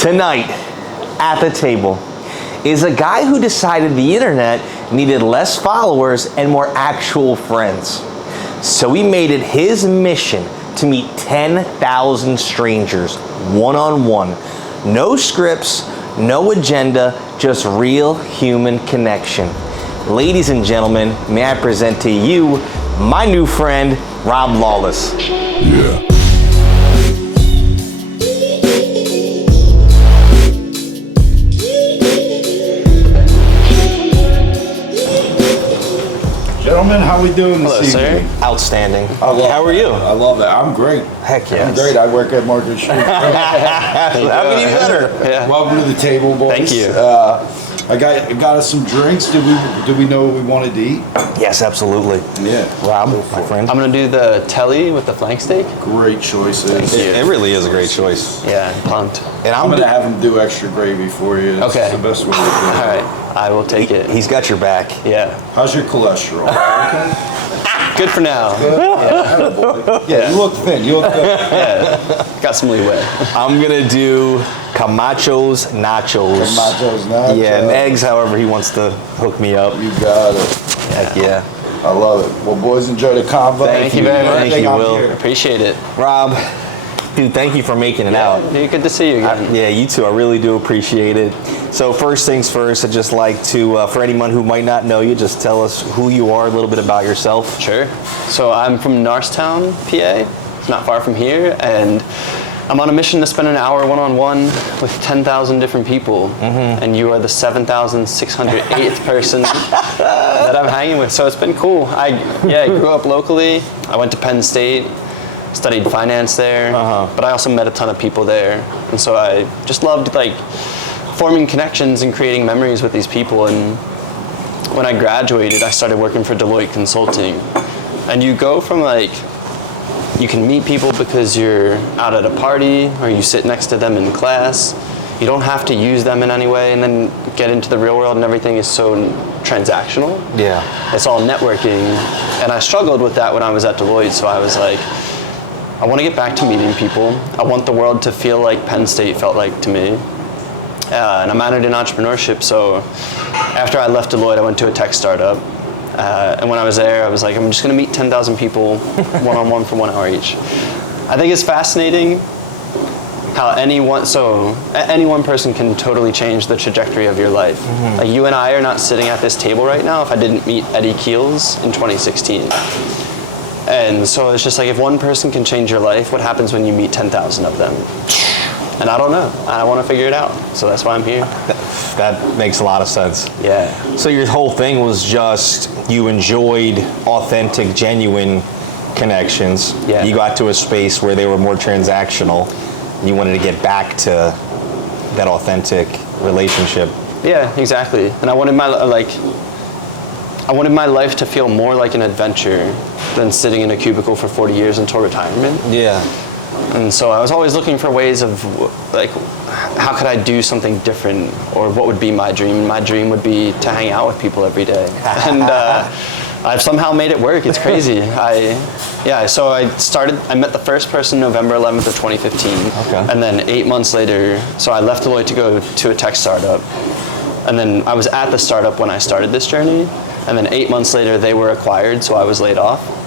Tonight, at the table, is a guy who decided the internet needed less followers and more actual friends. So he made it his mission to meet 10,000 strangers, one-on-one. No scripts, no agenda, just real human connection. Ladies and gentlemen, may I present to you my new friend, Rob Lawless. Yeah. Gentlemen, how we doing this evening? Sir. Outstanding. How are you? I love that. I'm great. Heck yes. I'm great. I work at Market Street. How can you be better? Yeah. Welcome to the table, boys. Thank you. I got us some drinks. Did we know what we wanted to eat? Yes, absolutely. Yeah. Rob, my friend. I'm gonna do the telly with the flank steak. Great choices. It really is a great choice. Yeah, pumped. And I'm gonna have him do extra gravy for you. It's Okay. the best way to do it. All right, I will take it. He's got your back. Yeah, How's your cholesterol? Okay. good for now. Yeah, you look thin. You look thin. Yeah, got some leeway. I'm gonna do Camacho's nachos. Tomatoes, nachos. Yeah, and eggs, however he wants to hook me up. You got it. Heck yeah. I love it. Well, boys, enjoy the convo. Thank you very much. Thank you, Will. Appreciate it. Rob, dude, thank you for making it out. Yeah, good to see you again. Yeah, you too. I really do appreciate it. So first things first, I'd just like to, for anyone who might not know you, just tell us who you are, a little bit about yourself. Sure. So I'm from Norristown, PA. It's not far from here, and I'm on a mission to spend an hour one-on-one with 10,000 different people, and you are the 7,608th person that I'm hanging with. So it's been cool. I grew up locally. I went to Penn State, studied finance there, but I also met a ton of people there, and so I just loved forming connections and creating memories with these people. And when I graduated, I started working for Deloitte Consulting, and you go from you can meet people because you're out at a party or you sit next to them in class. You don't have to use them in any way, and then get into the real world and everything is so transactional. Yeah. It's all networking, and I struggled with that when I was at Deloitte, so I was like, I want to get back to meeting people. I want the world to feel like Penn State felt like to me. And I'm minored in entrepreneurship, so after I left Deloitte, I went to a tech startup. And when I was there, I was like, I'm just going to meet 10,000 people one-on-one for 1 hour each. I think it's fascinating how any one person can totally change the trajectory of your life. Like you and I are not sitting at this table right now if I didn't meet Eddie Keels in 2016. And so it's just if one person can change your life, what happens when you meet 10,000 of them? And I don't know. I want to figure it out. So that's why I'm here. That makes a lot of sense. Yeah. So your whole thing was just you enjoyed authentic, genuine connections. Yeah. You got to a space where they were more transactional. You wanted to get back to that authentic relationship. Yeah, exactly. And I wanted my life to feel more like an adventure than sitting in a cubicle for 40 years until retirement. Yeah. And so I was always looking for ways of how could I do something different, or what would be my dream? My dream would be to hang out with people every day. And I've somehow made it work. It's crazy. So I met the first person November 11th of 2015. Okay. And then 8 months later, so I left Deloitte to go to a tech startup. And then I was at the startup when I started this journey. And then 8 months later, they were acquired, so I was laid off.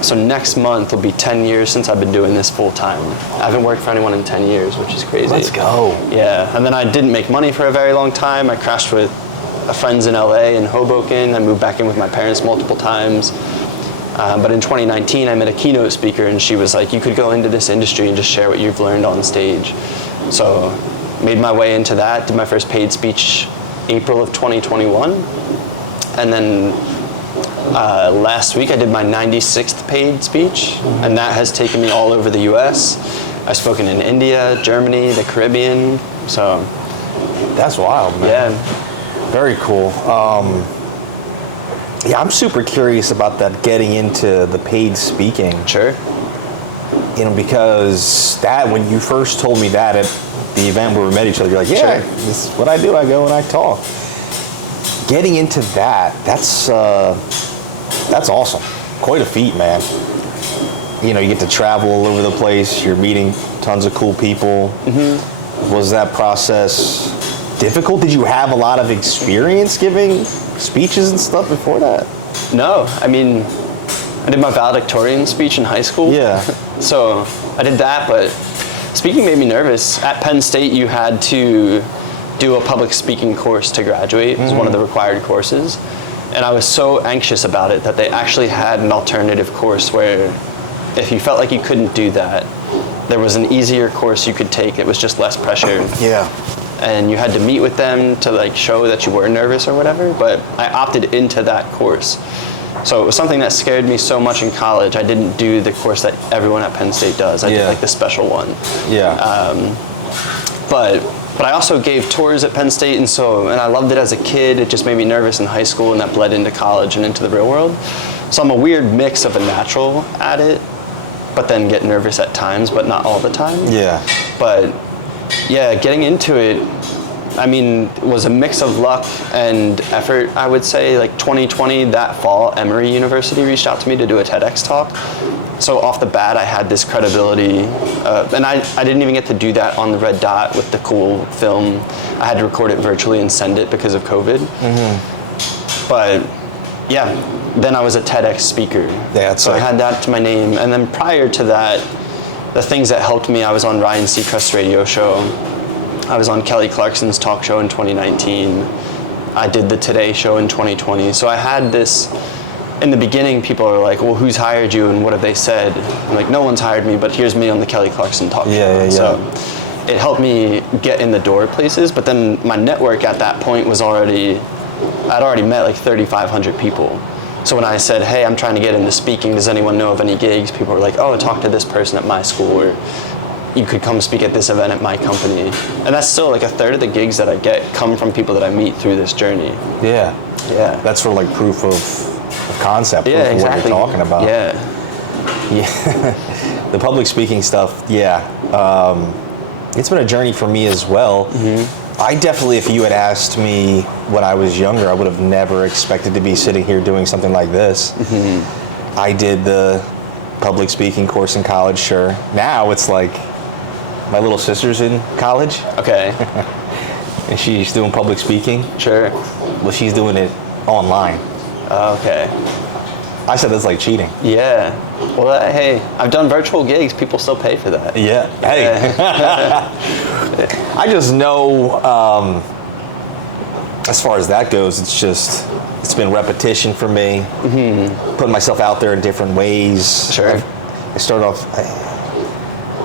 So next month will be 10 years since I've been doing this full time. I haven't worked for anyone in 10 years, which is crazy. Let's go. Yeah, and then I didn't make money for a very long time. I crashed with friends in LA and Hoboken. I moved back in with my parents multiple times. But in 2019, I met a keynote speaker, and she was like, you could go into this industry and just share what you've learned on stage. So made my way into that, did my first paid speech April of 2021. And then last week I did my 96th paid speech, and that has taken me all over the US. I've spoken in India, Germany, the Caribbean, so. That's wild, man. Yeah. Very cool. I'm super curious about that, getting into the paid speaking. Sure. Because when you first told me that at the event where we met each other, you're like, yeah, Sure. This is what I do. I go and I talk. Getting into that's awesome. Quite a feat, man. You get to travel all over the place. You're meeting tons of cool people. Was that process difficult? Did you have a lot of experience giving speeches and stuff before that? No, I mean, I did my valedictorian speech in high school. Yeah. So I did that, but speaking made me nervous. At Penn State, you had to do a public speaking course to graduate. It was one of the required courses. And I was so anxious about it that they actually had an alternative course where if you felt like you couldn't do that, there was an easier course you could take. It was just less pressure. Yeah. And you had to meet with them to like show that you were nervous or whatever, but I opted into that course. So it was something that scared me so much in college. I didn't do the course that everyone at Penn State does. I did like the special one. Yeah. But I also gave tours at Penn State, and I loved it as a kid. It just made me nervous in high school, and that bled into college and into the real world. So I'm a weird mix of a natural at it, but then get nervous at times, but not all the time. Yeah. But yeah, getting into it, I mean, was a mix of luck and effort, I would say. Like 2020, that fall, Emory University reached out to me to do a TEDx talk. So off the bat, I had this credibility, and I didn't even get to do that on the red dot with the cool film. I had to record it virtually and send it because of COVID. But yeah, then I was a TEDx speaker. So I had that to my name. And then prior to that, the things that helped me, I was on Ryan Seacrest's radio show. I was on Kelly Clarkson's talk show in 2019. I did the Today show in 2020. So I had this, in the beginning, people are like, well, who's hired you and what have they said? I'm like, no one's hired me, but here's me on the Kelly Clarkson talk show. So it helped me get in the door places, but then my network at that point was I'd already met like 3,500 people. So when I said, hey, I'm trying to get into speaking, does anyone know of any gigs? People were like, oh, talk to this person at my school, or you could come speak at this event at my company. And that's still like a third of the gigs that I get come from people that I meet through this journey. Yeah. That's sort of like proof of concept, proof of what you're talking about. Yeah. The public speaking stuff, it's been a journey for me as well. I definitely, if you had asked me when I was younger, I would have never expected to be sitting here doing something like this. I did the public speaking course in college, sure. Now it's like my little sister's in college. Okay. And she's doing public speaking. Sure. Well, she's doing it online. Okay. I said that's like cheating. Yeah. Well, hey, I've done virtual gigs. People still pay for that. Yeah. Hey. I just know, as far as that goes, it's been repetition for me. Putting myself out there in different ways. Sure. I started off,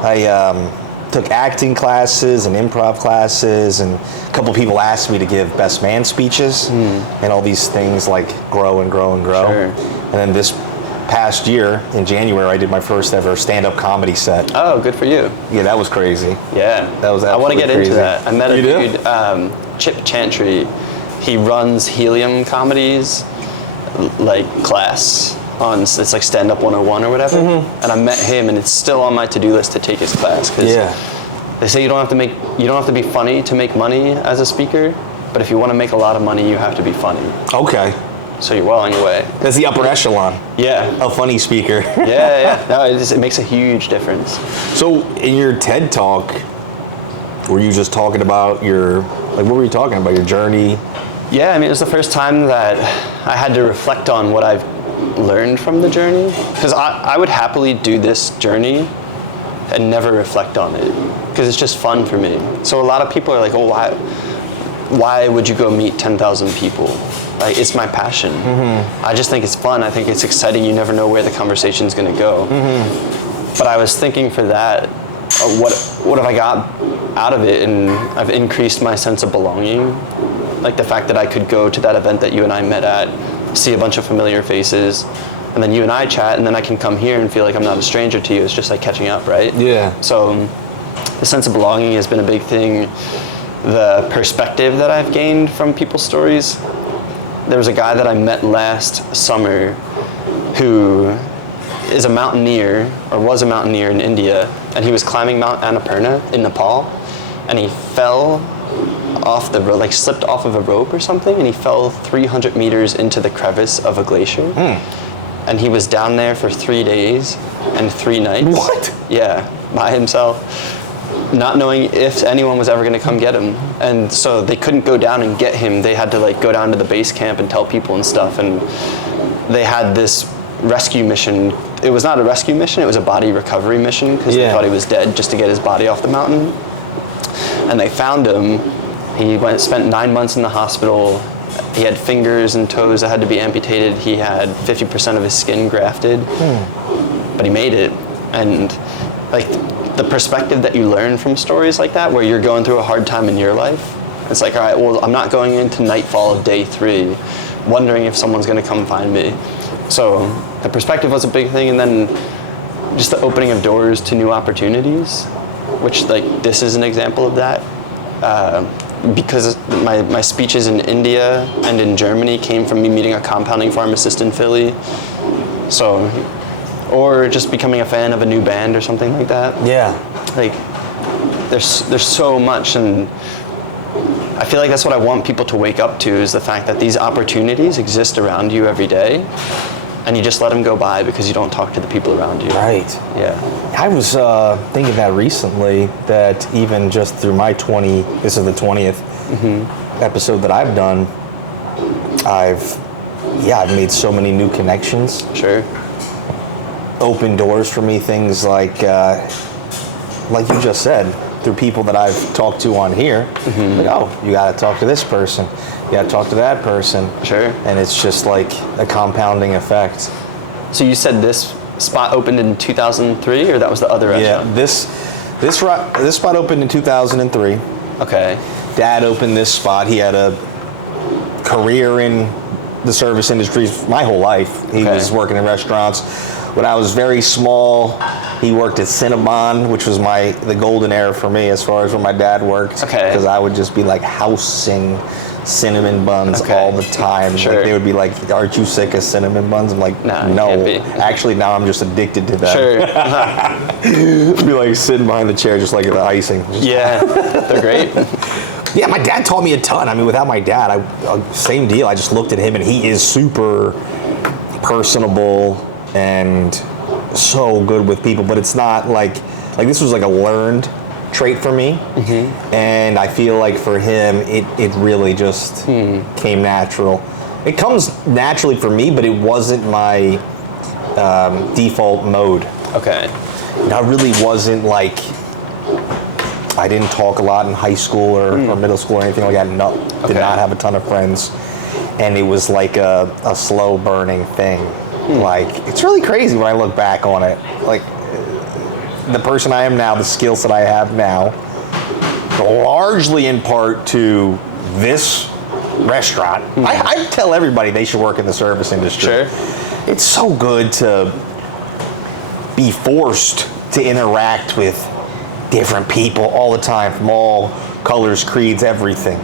I took acting classes and improv classes, and a couple people asked me to give best man speeches and all these things like grow and grow and grow. Sure. And then this past year in January, I did my first ever stand-up comedy set. Oh, good for you. Yeah, that was crazy. Yeah, that was absolutely crazy. I want to get into that. I met a dude, Chip Chantry. He runs Helium Comedies, like class on, it's like stand-up 101 or whatever. And I met him, and it's still on my to-do list to take his class, because they say you don't have to be funny to make money as a speaker, but if you want to make a lot of money, you have to be funny. Okay. So you're well on your way. That's the upper echelon. Yeah. A funny speaker. Yeah. No, it makes a huge difference. So in your TED Talk, were you just talking about what were you talking about, your journey? Yeah, I mean, it was the first time that I had to reflect on what I've learned from the journey. Because I would happily do this journey and never reflect on it, because it's just fun for me. So a lot of people are like, oh, why would you go meet 10,000 people? Like, it's my passion. I just think it's fun. I think it's exciting. You never know where the conversation's going to go. But I was thinking for that, what have I got out of it? And I've increased my sense of belonging. Like the fact that I could go to that event that you and I met at, see a bunch of familiar faces, and then you and I chat, and then I can come here and feel like I'm not a stranger to you. It's just like catching up, right? Yeah. So the sense of belonging has been a big thing. The perspective that I've gained from people's stories. There was a guy that I met last summer who is a mountaineer, or was a mountaineer in India, and he was climbing Mount Annapurna in Nepal, and he fell off the rope, like slipped off of a rope or something, and he fell 300 meters into the crevice of a glacier. And he was down there for 3 days and 3 nights. What? Yeah, by himself. not knowing if anyone was ever going to come get him. And so they couldn't go down and get him. They had to like go down to the base camp and tell people and stuff. And they had this rescue mission. It was not a rescue mission, it was a body recovery mission because they thought he was dead, just to get his body off the mountain. And they found him. He spent 9 months in the hospital. He had fingers and toes that had to be amputated. He had 50% of his skin grafted, but he made it. And like the perspective that you learn from stories like that, where you're going through a hard time in your life, it's like, all right, well, I'm not going into nightfall of day 3, wondering if someone's going to come find me. So the perspective was a big thing, and then just the opening of doors to new opportunities, which like this is an example of that. Because my speeches in India and in Germany came from me meeting a compounding pharmacist in Philly. So, or just becoming a fan of a new band or something like that. Yeah. Like, there's so much, and I feel like that's what I want people to wake up to, is the fact that these opportunities exist around you every day, and you just let them go by because you don't talk to the people around you. Right. Yeah. I was thinking that recently, that even just through my this is the 20th episode that I've done, I've made so many new connections. Sure. Open doors for me, things like you just said, through people that I've talked to on here. Like, oh, you got to talk to this person. You got to talk to that person. Sure. And it's just like a compounding effect. So you said this spot opened in 2003, or that was the other restaurant? Yeah, this spot opened in 2003. Okay. Dad opened this spot. He had a career in the service industry my whole life. He was working in restaurants. When I was very small, he worked at Cinnabon, which was the golden era for me as far as when my dad worked. Okay. Because I would just be like housing cinnamon buns all the time. Sure. Like, they would be like, "Aren't you sick of cinnamon buns?" I'm like, No. "No." Can't be. Actually, now I'm just addicted to them. Sure. Be like sitting behind the chair, just like the icing. Yeah, they're great. Yeah, my dad taught me a ton. I mean, without my dad, same deal. I just looked at him, and he is super personable and so good with people. But it's not like this was like a learned trait for me, and I feel like for him, it really just came natural. It comes naturally for me, but it wasn't my default mode. Okay. And I really wasn't like. I didn't talk a lot in high school or middle school or anything like that. No, did not have a ton of friends. And it was like a slow burning thing. Like, it's really crazy when I look back on it. Like, the person I am now, the skills that I have now, largely in part to this restaurant. I tell everybody they should work in the service industry. Sure. It's so good to be forced to interact with different people all the time, from all colors, creeds, everything.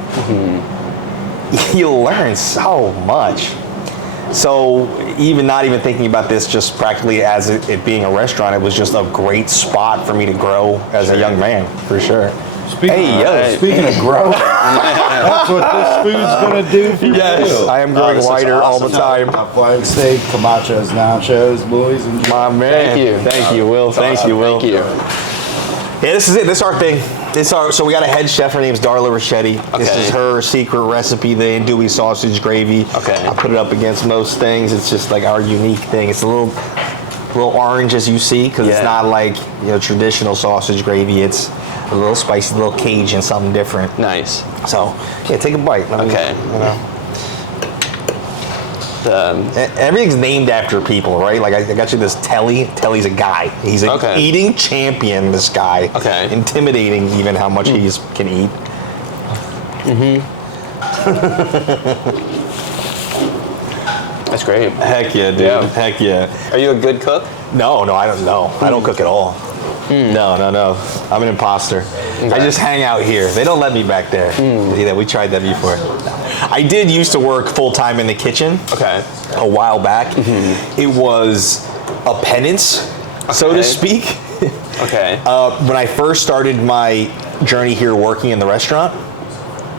You'll learn so much. So not even thinking about this just practically as it being a restaurant, it was just a great spot for me to grow as a young man, for sure. Speaking of growth, that's what this food's gonna do for you. I am growing whiter all the time. Flying steak, camachos, nachos, boys, and My man. Thank you, Will. Thank you, Will. Thank you. Yeah, this is it. This is our thing. So we got a head chef. Her name's Darla Ricchetti. This is her secret recipe, the andouille sausage gravy. Okay. I put it up against most things. It's just like our unique thing. It's a little orange, as you see, because it's not like traditional sausage gravy. It's a little spicy, a little Cajun, something different. Nice. So yeah, take a bite. Okay. Everything's named after people, right? Like I got you this Telly. Telly's a guy. He's an eating champion, this guy. Okay. Intimidating even how much he can eat. That's great. Heck yeah, dude. Yeah. Heck yeah. Are you a good cook? No, I don't know. I don't cook at all. No. I'm an imposter. I just hang out here. They don't let me back there. Yeah, we tried that before. I did used to work full-time in the kitchen. Okay. A while back. It was a penance, so to speak. Okay. When I first started my journey here working in the restaurant,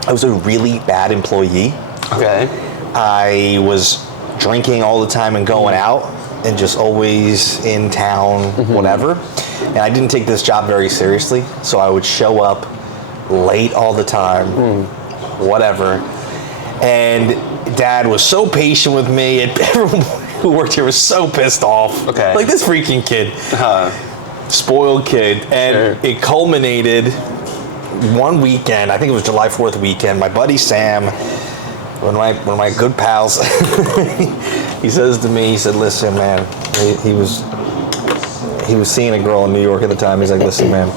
I was a really bad employee. Okay. I was drinking all the time and going out and just always in town, whatever. And I didn't take this job very seriously, so I would show up late all the time, whatever. And Dad was so patient with me, and everyone who worked here was so pissed off. Okay. Like, this freaking kid. Spoiled kid. And it culminated one weekend, I think it was July 4th weekend. My buddy Sam, one of my good pals, he says to me, he said, listen, man, he was seeing a girl in New York at the time. He's like, listen, man,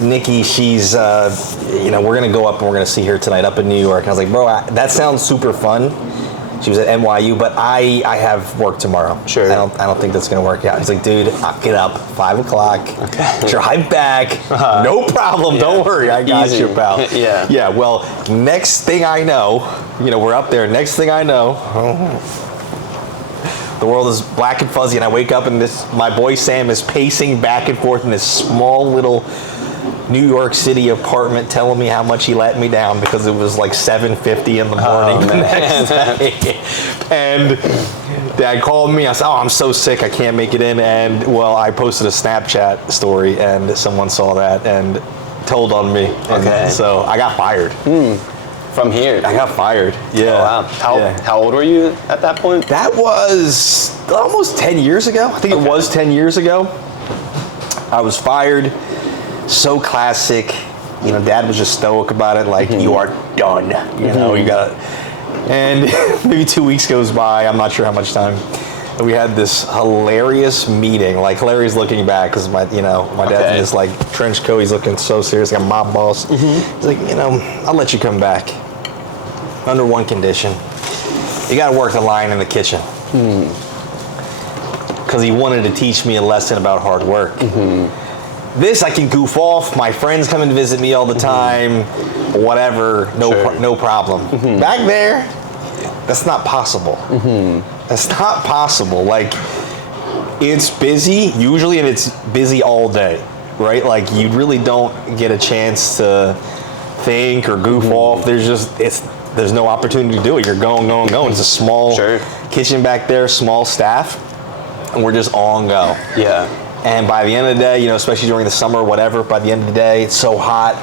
Nikki, she's, we're going to go up and we're going to see her tonight up in New York. And I was like, bro, that sounds super fun. She was at NYU, but I have work tomorrow. Sure. I don't think that's gonna work out. He's like, dude, I'll get up 5 o'clock. Okay. Drive back. No problem. Yeah. Don't worry. I got you, pal. Yeah. Yeah. Well, next thing I know, we're up there. Next thing I know, the world is black and fuzzy, and I wake up and my boy Sam is pacing back and forth in this small little New York City apartment, telling me how much he let me down because it was like 7:50 in the morning the next day. And Dad called me. I said, I'm so sick, I can't make it in. And well, I posted a Snapchat story, and someone saw that and told on me. Okay. And so I got fired. From here? I got fired. Yeah. Oh, wow. How old were you at that point? That was almost 10 years ago. I think it was 10 years ago. I was fired. So classic, Dad was just stoic about it, like, you are done, you got it. And maybe 2 weeks goes by, I'm not sure how much time, and we had this hilarious meeting, like hilarious looking back, because my dad's in this like trench coat, he's looking so serious, like a mob boss. He's like, I'll let you come back, under one condition, you gotta work the line in the kitchen. Because he wanted to teach me a lesson about hard work. This I can goof off. My friends come and visit me all the time. Whatever, no problem. Back there, that's not possible. That's not possible. Like, it's busy usually, and it's busy all day, right? Like, you really don't get a chance to think or goof off. There's no opportunity to do it. You're going. It's a small kitchen back there, small staff, and we're just on go. Yeah. And by the end of the day, especially during the summer or whatever, by the end of the day, it's so hot,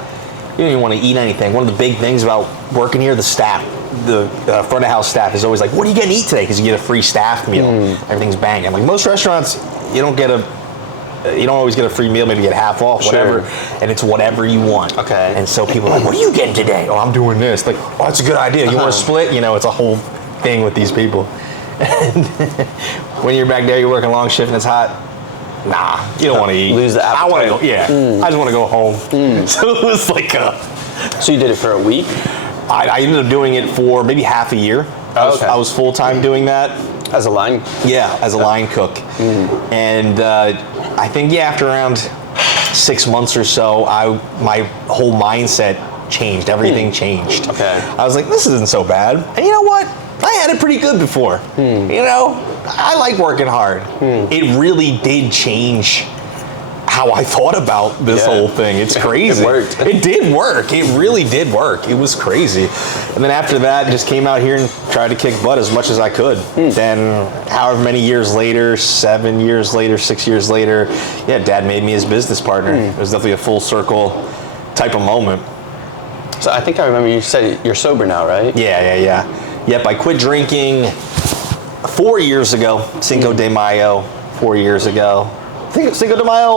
you don't even want to eat anything. One of the big things about working here, the staff, the front of house staff is always like, what are you going to eat today? Because you get a free staff meal. Everything's banging. Like most restaurants, you don't always get a free meal, maybe get half off, whatever, and it's whatever you want. Okay. And so people are like, what are you getting today? Oh, I'm doing this. Like, oh, that's a good idea. You want to split? It's a whole thing with these people. And when you're back there, you're working long shift and it's hot, nah, you don't want to eat. Lose the appetite. I want to go, I just want to go home. So it was like So you did it for a week? I ended up doing it for maybe half a year. I was full-time doing that. As a line? Yeah, as a line cook. And I think, after around 6 months or so, my whole mindset changed. Everything changed. Okay. I was like, this isn't so bad. And you know what? I had it pretty good before. I like working hard. It really did change how I thought about this whole thing. It's crazy. It worked. It did work. It really did work. It was crazy. And then after that, just came out here and tried to kick butt as much as I could. Then however many years later, 7 years later, 6 years later, Dad made me his business partner. It was definitely a full circle type of moment. So I think I remember you said you're sober now, right? Yeah. Yep, I quit drinking 4 years ago, Cinco de Mayo, 4 years ago. I think Cinco de Mayo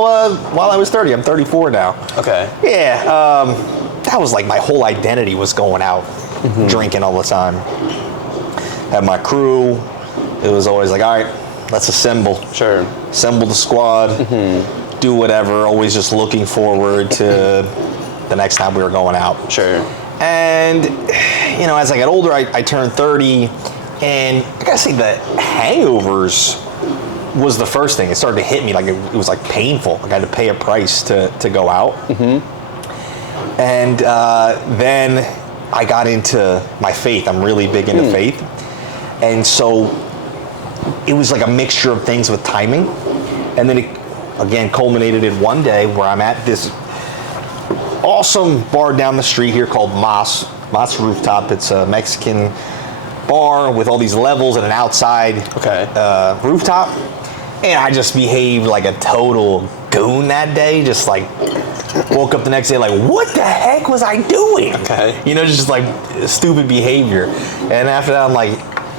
while I was 30. I'm 34 now. Okay. Yeah, that was like my whole identity was going out, drinking all the time. Had my crew. It was always like, all right, let's assemble. Sure. Assemble the squad, do whatever, always just looking forward to the next time we were going out. Sure. And, as I got older, I turned 30, and I gotta say the hangovers was the first thing. It started to hit me, like it was like painful. Like I had to pay a price to go out. And then I got into my faith. I'm really big into faith. And so it was like a mixture of things with timing. And then it, again, culminated in one day where I'm at this awesome bar down the street here called Mas Rooftop. It's a Mexican bar with all these levels and an outside rooftop. And I just behaved like a total buffoon that day. Just like woke up the next day like, what the heck was I doing? Okay. You know, just like stupid behavior. And after that, I'm like,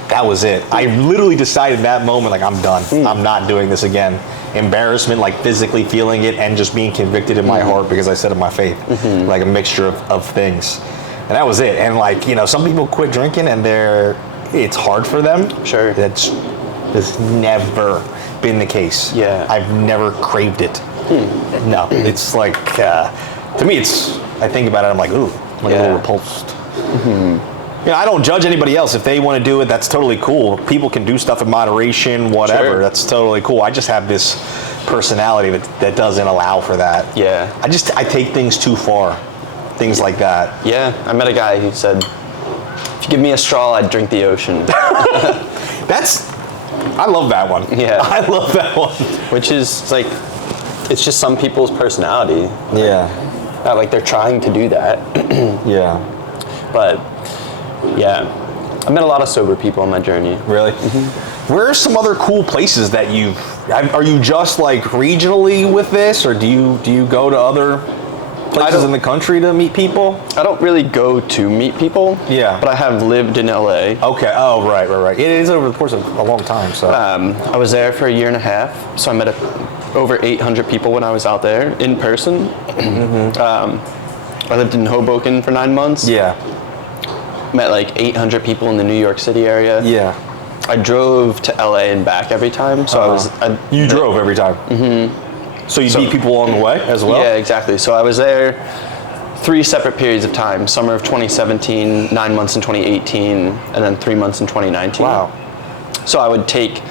that was it. I literally decided in that moment, like, I'm done. I'm not doing this again. Embarrassment, like physically feeling it, and just being convicted in my heart because I said in my faith, like a mixture of things. And that was it. And like, you know, some people quit drinking and it's hard for them. Sure. That's never been the case. Yeah. I've never craved it. No, it's like, to me, I think about it, I'm like, ooh, I'm like a little repulsed. You know, I don't judge anybody else. If they want to do it, that's totally cool. People can do stuff in moderation, whatever. Sure. That's totally cool. I just have this personality that doesn't allow for that. Yeah. I take things too far. Things like that. Yeah, I met a guy who said, if you give me a straw, I'd drink the ocean. I love that one. Yeah. I love that one. Which is like, it's just some people's personality. Yeah. Like they're trying to do that. Yeah. But yeah, I've met a lot of sober people on my journey. Really? Where are some other cool places that are you just like regionally with this, or do you go to other places in the country to meet people? I don't really go to meet people. Yeah. But I have lived in LA. Okay. Oh, right. It is over the course of a long time. So. I was there for a year and a half, so I met over 800 people when I was out there in person. I lived in Hoboken for 9 months. Yeah. Met like 800 people in the New York City area. Yeah. I drove to LA and back every time, so You drove every time? So you meet people along the way as well? Yeah, exactly. So I was there 3 separate periods of time: summer of 2017, 9 months in 2018, and then 3 months in 2019. Wow. So I would take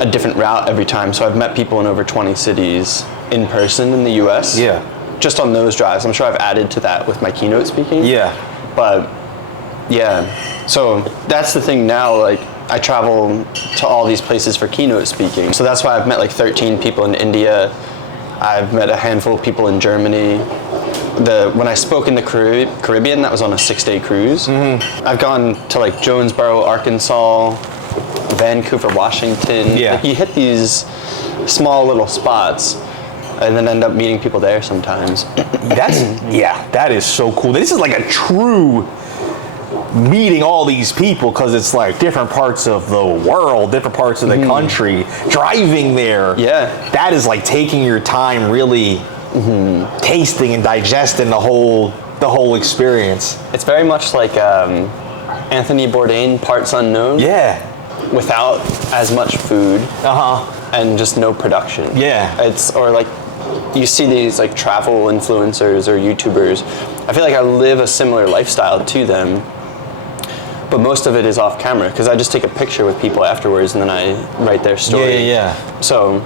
a different route every time. So I've met people in over 20 cities in person in the US. Yeah. Just on those drives. I'm sure I've added to that with my keynote speaking. Yeah. But yeah, so that's the thing now, like I travel to all these places for keynote speaking. So that's why I've met like 13 people in India. I've met a handful of people in Germany. When I spoke in the Caribbean, that was on a 6-day cruise. I've gone to like Jonesboro, Arkansas, Vancouver, Washington. Yeah. Like you hit these small little spots and then end up meeting people there sometimes. That is so cool. This is like a true meeting all these people, because it's like different parts of the world, different parts of the country, driving there. Yeah. That is like taking your time, really tasting and digesting the whole experience. It's very much like Anthony Bourdain, Parts Unknown. Yeah. Without as much food. And just no production. Yeah. Or like you see these like travel influencers or YouTubers. I feel like I live a similar lifestyle to them, but most of it is off camera because I just take a picture with people afterwards and then I write their story. Yeah. So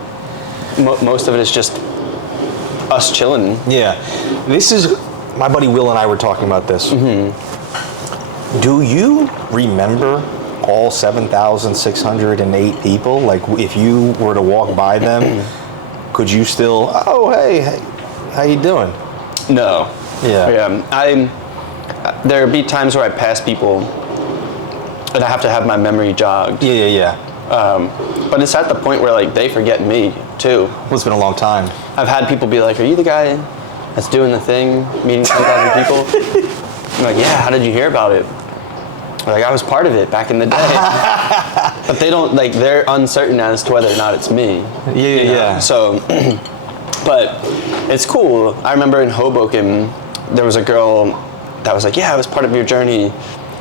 most of it is just us chilling. Yeah. This is, my buddy Will and I were talking about this. Do you remember all 7,608 people? Like if you were to walk by them, could you still, oh, hey, how you doing? No. Yeah. There'd be times where I pass people and I have to have my memory jogged. Yeah. But it's at the point where like they forget me too. Well, it's been a long time. I've had people be like, are you the guy that's doing the thing, meeting 10,000 people? I'm like, yeah, how did you hear about it? Like, I was part of it back in the day. But they don't, like, they're uncertain as to whether or not it's me. Yeah. So, but it's cool. I remember in Hoboken, there was a girl that was like, yeah, I was part of your journey.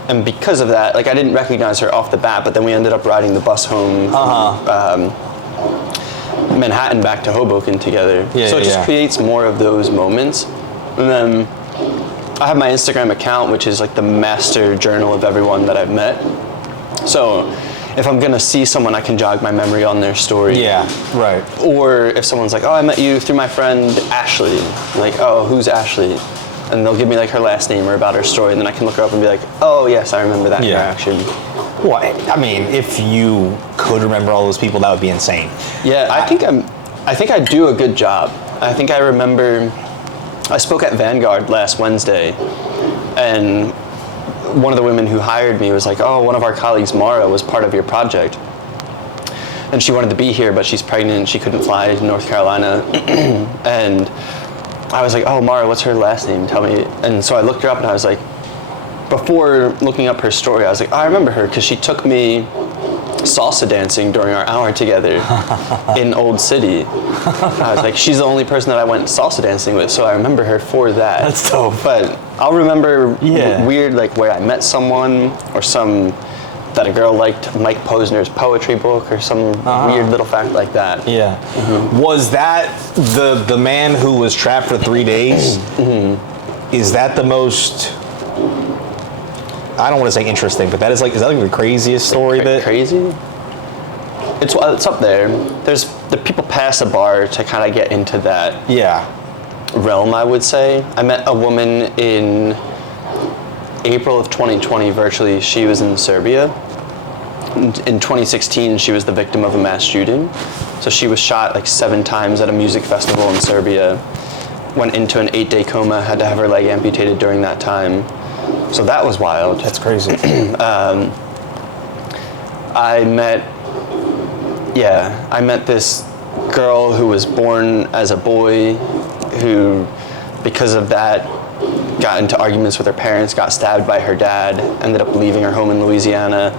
And because of that, like, I didn't recognize her off the bat, but then we ended up riding the bus home from Manhattan back to Hoboken together. So it just creates more of those moments. And then I have my Instagram account, which is like the master journal of everyone that I've met. So if I'm gonna see someone, I can jog my memory on their story. Yeah, right. Or if someone's like, oh, I met you through my friend Ashley. I'm like, oh, who's Ashley? And they'll give me like her last name or about her story, and then I can look her up and be like, oh yes, I remember that interaction. Well, I mean, if you could remember all those people, that would be insane. Yeah, I think I do a good job. I think I remember, I spoke at Vanguard last Wednesday, and one of the women who hired me was like, oh, one of our colleagues, Mara, was part of your project. and she wanted to be here, but she's pregnant. She couldn't fly to North Carolina, and I was like, "Oh, Mara, what's her last name? Tell me." And so I looked her up, and I was like, before looking up her story, I was like, oh, I remember her because she took me salsa dancing during our hour together in Old City. I was like, she's the only person that I went salsa dancing with, so I remember her for that. That's dope. But I'll remember weird, like where I met someone, or that a girl liked Mike Posner's poetry book, or some weird little fact like that. Yeah. Was that the man who was trapped for 3 days? Is that the most, I don't want to say interesting, but is that like the craziest story Crazy? It's up there. The people pass a bar to kind of get into that realm, I would say. I met a woman in April of 2020 virtually. She was in Serbia. In 2016, she was the victim of a mass shooting. So she was shot like 7 times at a music festival in Serbia. Went into an 8-day coma, had to have her leg amputated during that time. So that was wild. That's crazy. I met this girl who was born as a boy, who, because of that, got into arguments with her parents, got stabbed by her dad, ended up leaving her home in Louisiana,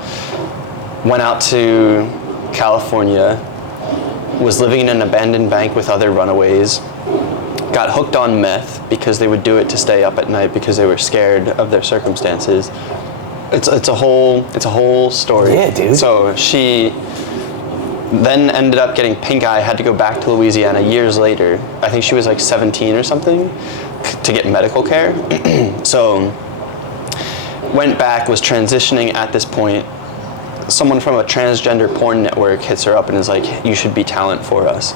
went out to California, was living in an abandoned bank with other runaways, got hooked on meth because they would do it to stay up at night because they were scared of their circumstances. It's a whole story. Yeah, dude. So she then ended up getting pink eye, had to go back to Louisiana years later. I think she was like 17 or something, to get medical care. So went back, was transitioning at this point. Someone from a transgender porn network hits her up and is like, you should be talent for us.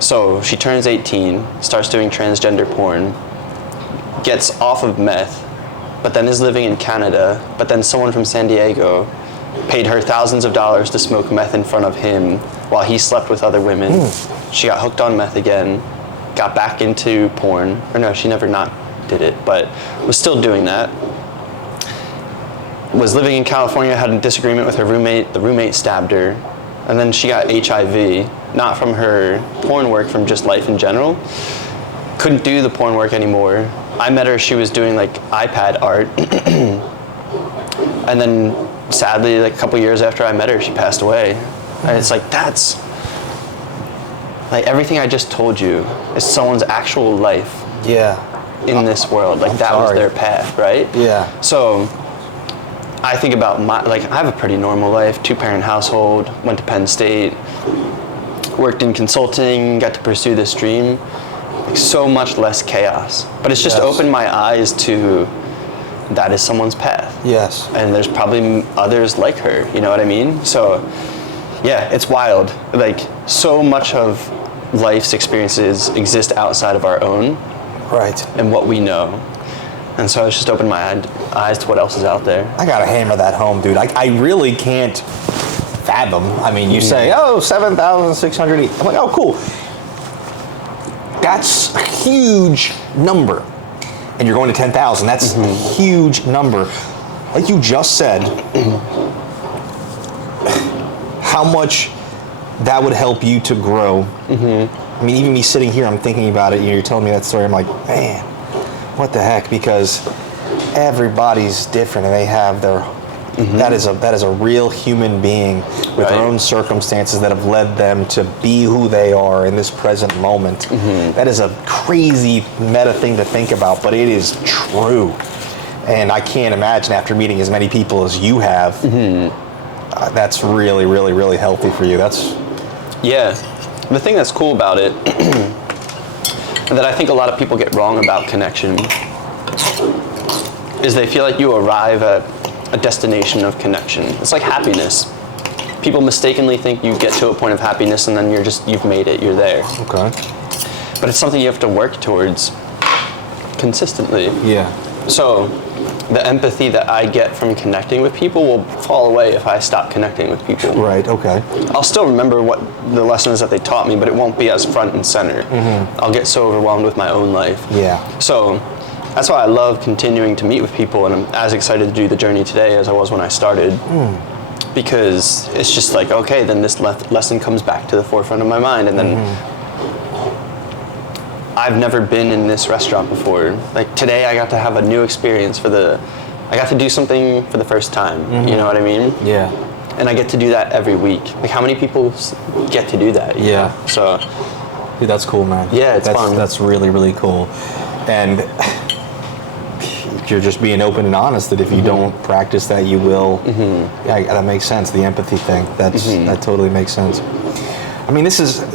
So she turns 18, starts doing transgender porn, gets off of meth, but then is living in Canada, but then someone from San Diego paid her thousands of dollars to smoke meth in front of him while he slept with other women. She got hooked on meth again, got back into porn, or no, she never not did it, but was still doing that. Was living in California, had a disagreement with her roommate, the roommate stabbed her, and then she got HIV, not from her porn work, from just life in general. Couldn't do the porn work anymore. I met her, she was doing like iPad art, and then sadly, like a couple years after I met her, she passed away. And it's like, that's, like everything I just told you is someone's actual life in this world. Like that was their path, right? Yeah. So I think about I have a pretty normal life, 2-parent household, went to Penn State, worked in consulting, got to pursue this dream. Like so much less chaos. But it's just opened my eyes to that is someone's path. Yes. And there's probably others like her, you know what I mean? So yeah, it's wild. Like so much of life's experiences exist outside of our own. Right. And what we know. And so it's just opened my eyes to what else is out there. I gotta hammer that home, dude. I really can't fathom. I mean, you say, 7,600. I'm like, oh, cool. That's a huge number. And you're going to 10,000. That's a huge number. Like you just said, how much that would help you to grow. I mean, even me sitting here, I'm thinking about it. You're telling me that story. I'm like, man, what the heck? Because everybody's different, and they have their. That is a real human being with their own circumstances that have led them to be who they are in this present moment. That is a crazy meta thing to think about, but it is true. And I can't imagine after meeting as many people as you have, that's really, really, really healthy for you. Yeah. The thing that's cool about it, that I think a lot of people get wrong about connection, is they feel like you arrive at a destination of connection. It's like happiness. People mistakenly think you get to a point of happiness and then you've made it, you're there. Okay. But it's something you have to work towards consistently. Yeah. So the empathy that I get from connecting with people will fall away if I stop connecting with people. Right, okay. I'll still remember what the lessons that they taught me, but it won't be as front and center. I'll get so overwhelmed with my own life. Yeah. So that's why I love continuing to meet with people, and I'm as excited to do the journey today as I was when I started. because it's just like, okay, then this lesson comes back to the forefront of my mind, and then I've never been in this restaurant before. Like today I got to have a new experience I got to do something for the first time, you know what I mean? Yeah. And I get to do that every week. Like how many people get to do that? You know? So. Dude, that's cool, man. Yeah, it's fun. That's really, really cool. And you're just being open and honest that if you don't practice that, you will. Yeah, that makes sense. The empathy thing, that totally makes sense. I mean,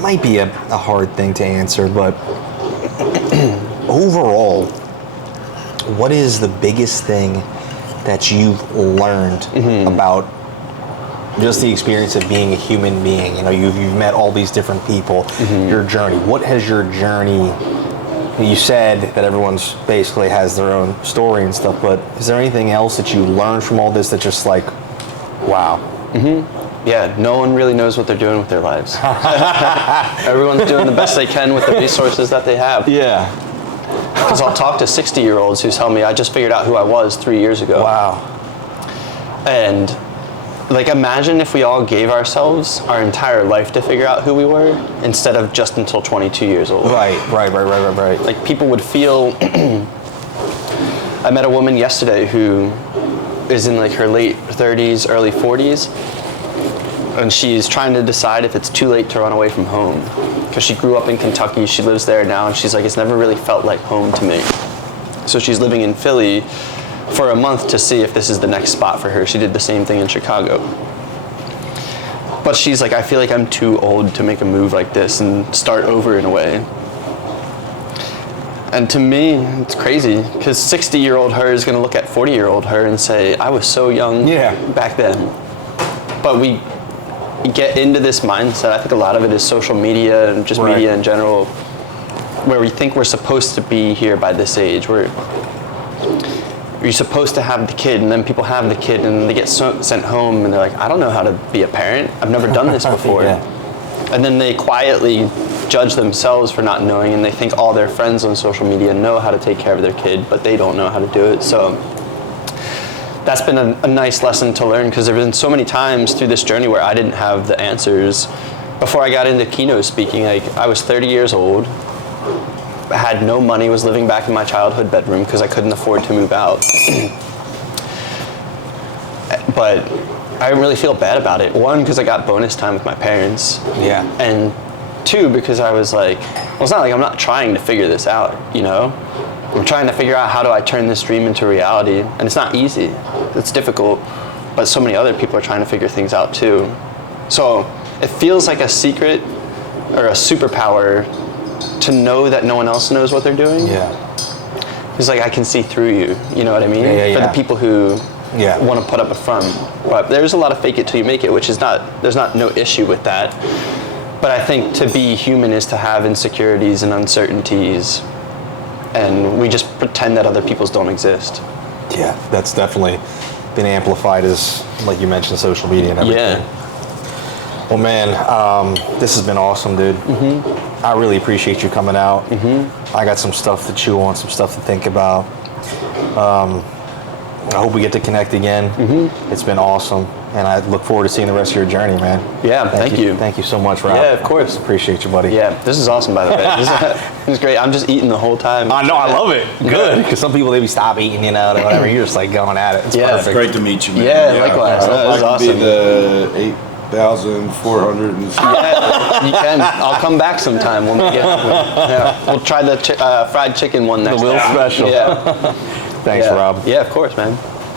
might be a hard thing to answer, but overall, what is the biggest thing that you've learned about just the experience of being a human being? You know, you've met all these different people, your journey. What has your journey, you said that everyone's basically has their own story and stuff, but is there anything else that you learned from all this that just like, wow? Yeah, no one really knows what they're doing with their lives. Everyone's doing the best they can with the resources that they have. Yeah. Because I'll talk to 60-year-olds who tell me, I just figured out who I was 3 years ago. Wow. And like, imagine if we all gave ourselves our entire life to figure out who we were instead of just until 22 years old. Right. Like, people would feel... I met a woman yesterday who is in like her late 30s, early 40s, and she's trying to decide if it's too late to run away from home. Because she grew up in Kentucky, she lives there now, and she's like, it's never really felt like home to me. So she's living in Philly for a month to see if this is the next spot for her. She did the same thing in Chicago. But she's like, I feel like I'm too old to make a move like this and start over in a way. And to me, it's crazy, because 60-year-old her is going to look at 40-year-old her and say, I was so young back then. But we get into this mindset. I think a lot of it is social media and just media in general, where we think we're supposed to be here by this age. You're supposed to have the kid, and then people have the kid, and they get sent home, and they're like, I don't know how to be a parent. I've never done this before. And then they quietly judge themselves for not knowing, and they think all their friends on social media know how to take care of their kid, but they don't know how to do it. So that's been a nice lesson to learn, because there have been so many times through this journey where I didn't have the answers. Before I got into keynote speaking, like, I was 30 years old, had no money, was living back in my childhood bedroom because I couldn't afford to move out. But I didn't really feel bad about it. One, because I got bonus time with my parents. Yeah. And two, because I was like, well, it's not like I'm not trying to figure this out, you know? I'm trying to figure out how do I turn this dream into reality. And it's not easy. It's difficult. But so many other people are trying to figure things out too. So it feels like a secret or a superpower to know that no one else knows what they're doing. Yeah. It's like, I can see through you, you know what I mean? Yeah. For the people who want to put up a front. But there's a lot of fake it till you make it, which is there's no issue with that. But I think to be human is to have insecurities and uncertainties, and we just pretend that other people's don't exist. Yeah, that's definitely been amplified as, like you mentioned, social media and everything. Yeah. Well, man, this has been awesome, dude. I really appreciate you coming out. I got some stuff to chew on, some stuff to think about. I hope we get to connect again. It's been awesome, and I look forward to seeing the rest of your journey, man. Yeah, thank you. Thank you so much, Rob. Yeah, of course. Appreciate you, buddy. Yeah, this is awesome, by the way. This is great. I'm just eating the whole time. I know, I love it. Good. Because some people, maybe stop eating, you know, or whatever. You're just like going at it. It's perfect. Great to meet you, man. Yeah, likewise. That was I awesome. can be the 8,400 and Yeah, you can. I'll come back sometime when we get we'll try the fried chicken one next time. The little special. Yeah. Thanks, Rob. Yeah, of course, man.